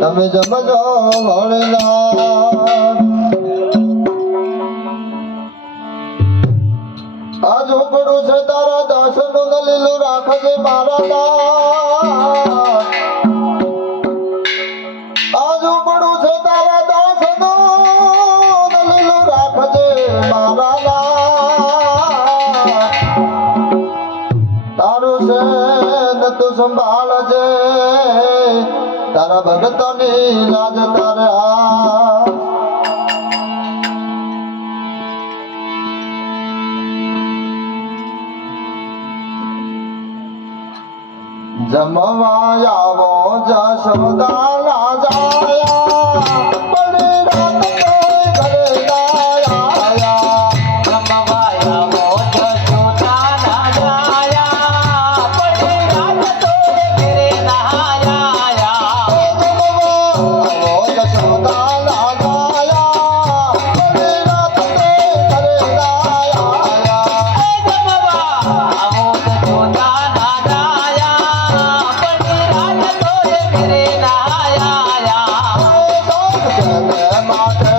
તમે જમજો વળના આ ઝોપડું છે તારા દાસનું દલીલું રાખજે મારા દાસ. આ ઝોપડું છે તારા દાસનું દલીલું રાખજે મારા દાસ. તારું છે ને તું સંભાળજે. તારા ભગતની લાજ તારા. જમવા આવો Jashoda રાજાયા i'm mother.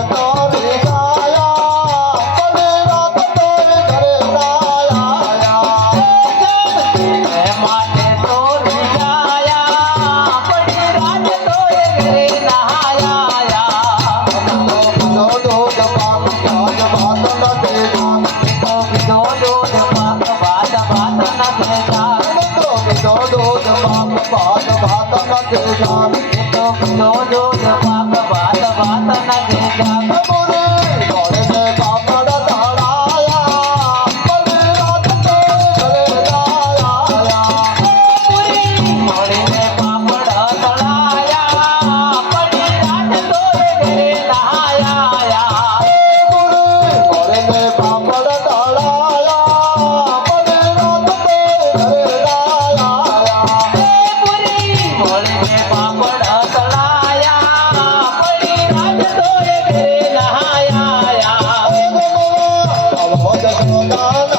叫声达达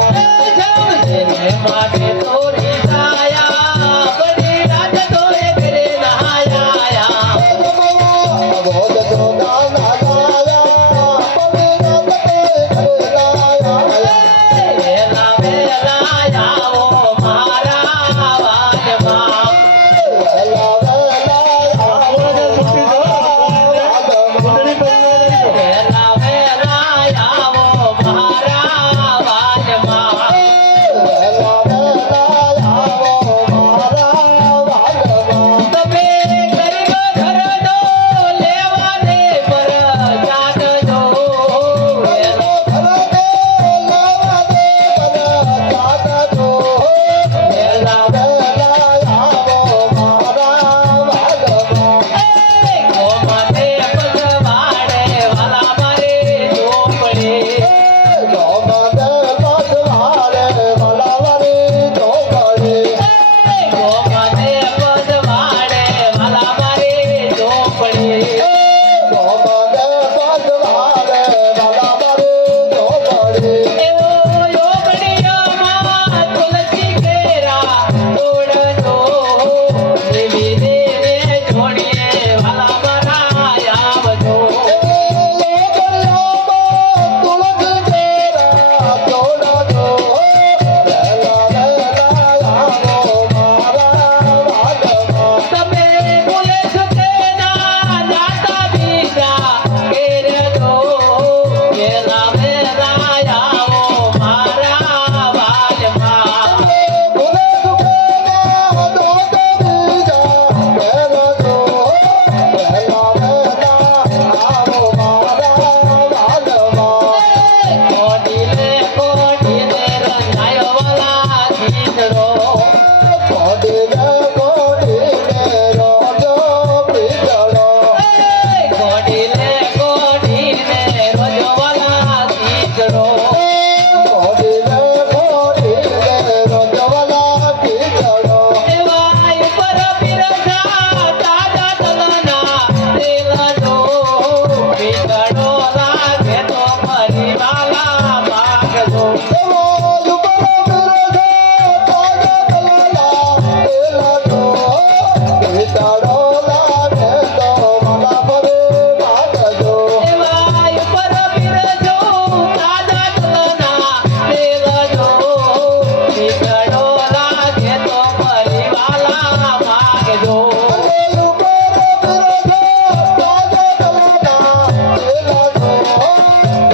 Thank you.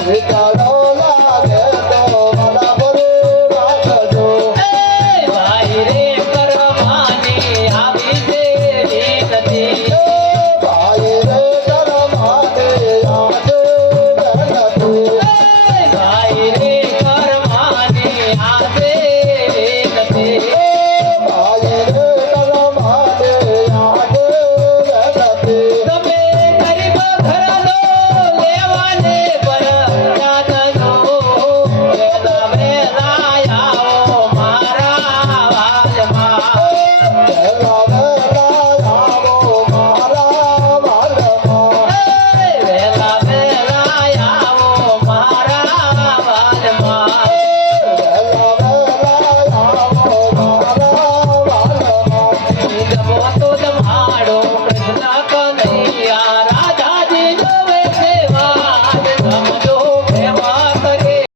We Africa.